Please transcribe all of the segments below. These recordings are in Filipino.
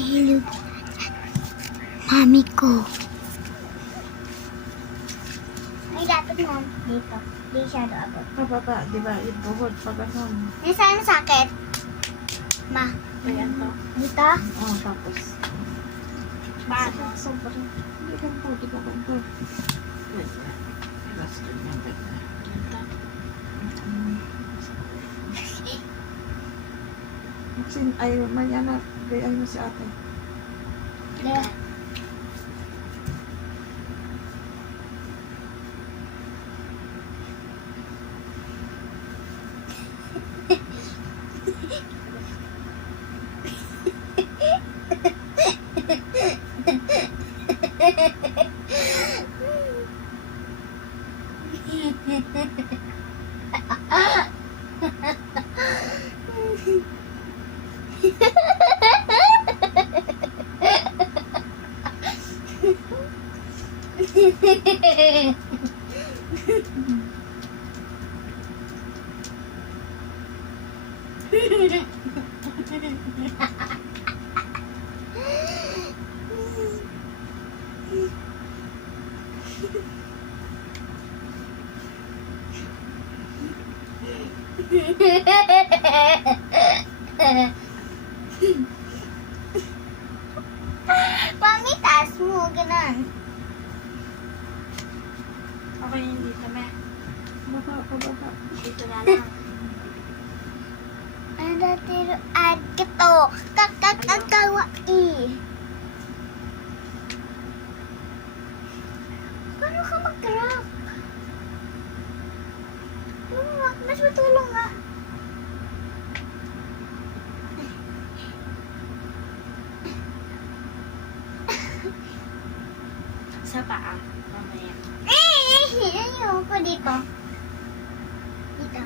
hello. Mami ko. Ay, dapat mo. Dito. Di siya doon. Pababa, di ba? Yung buhod, pag ganun. Nasaan ang sakit? Ma. Ayan to. Dito? Oh, tapos. Paano? Sobrang. Hindi ganito, di ba ganito? Wait, last yun yung bed na. Maxine, ay, Mariana, gayahin mo si ate. Yeah. Mami, taas mo. Ganun. Okay, hindi kami. Baba, pababa. Dito na lang. Ano tiro ad kito? Kakakagawa Paano ka mag-rock? Mas matulong nga. Sa paa, mamaya. Ayoko dito. Dito.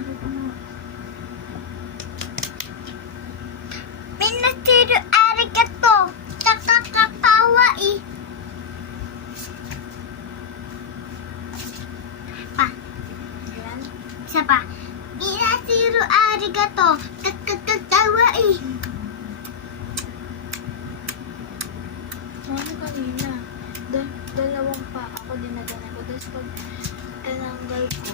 May natiro arigato. Kakakakawa Pa. Ayan. Isa pa. Inatiro arigato. Kakakakawa Ano kanina? Dalawang pa ako dinadala ko. Tapos pag tinanggal ko,